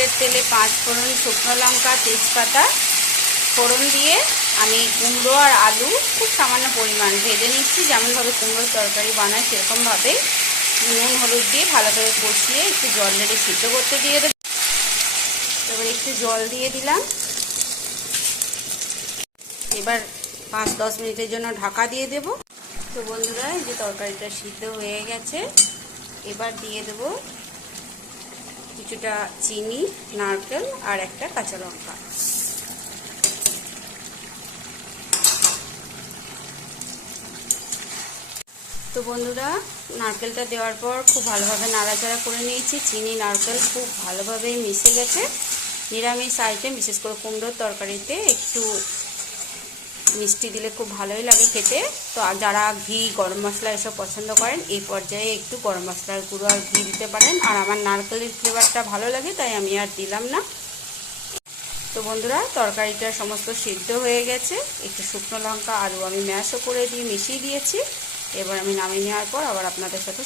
সর্ষের তেলে পাঁচ ফোড়ন শুকনো লঙ্কা, তেজপাতা, ফোড়ন দিয়ে আমি কুমড়ো আর আলু খুব সামান্য পরিমাণ ভেজে নিচ্ছি। যেমনভাবে কুমড়োর তরকারি বানায় সেরকমভাবেই নুন, হলুদ দিয়ে ভালো করে কষিয়ে একটু জল লেগে সিদ্ধ করতে দিয়ে দেবো। এবার একটু জল দিয়ে দিলাম। এবার পাঁচ দশ মিনিটের জন্য ঢাকা দিয়ে দেব। তো বন্ধুরা যে তরকারিটা সিদ্ধ হয়ে গেছে, এবার দিয়ে দেব কিছুটা চিনি, নারকেল আর একটা কাঁচা লঙ্কা। তো বন্ধুরা, নারকেলটা দেওয়ার পর খুব ভালোভাবে নাড়াচাড়া করে নিয়েছি। চিনি, নারকেল খুব ভালোভাবেই মিশে গেছে। নিরামিষ আইটেম বিশেষ করে কুমড়োর তরকারিতে একটু মিষ্টি দিলে খুব ভালোই লাগে খেতে। তো যারা ঘি, গরম মশলা এসব পছন্দ করেন, এই পর্যায়ে একটু গরম মশলার গুঁড়ো আর ঘি দিতে পারেন। আর আমার নারকেলের ফ্লেভারটা ভালো লাগে, তাই আমি আর দিলাম না। তো বন্ধুরা, তরকারিটা সমস্ত সিদ্ধ হয়ে গেছে। একটু শুকনো লঙ্কা, আলু আমি ম্যাশও করে দিয়ে মিশিয়ে দিয়েছি। এবার আমি নামিয়ে নেওয়ার পর আবার আপনাদের সাথে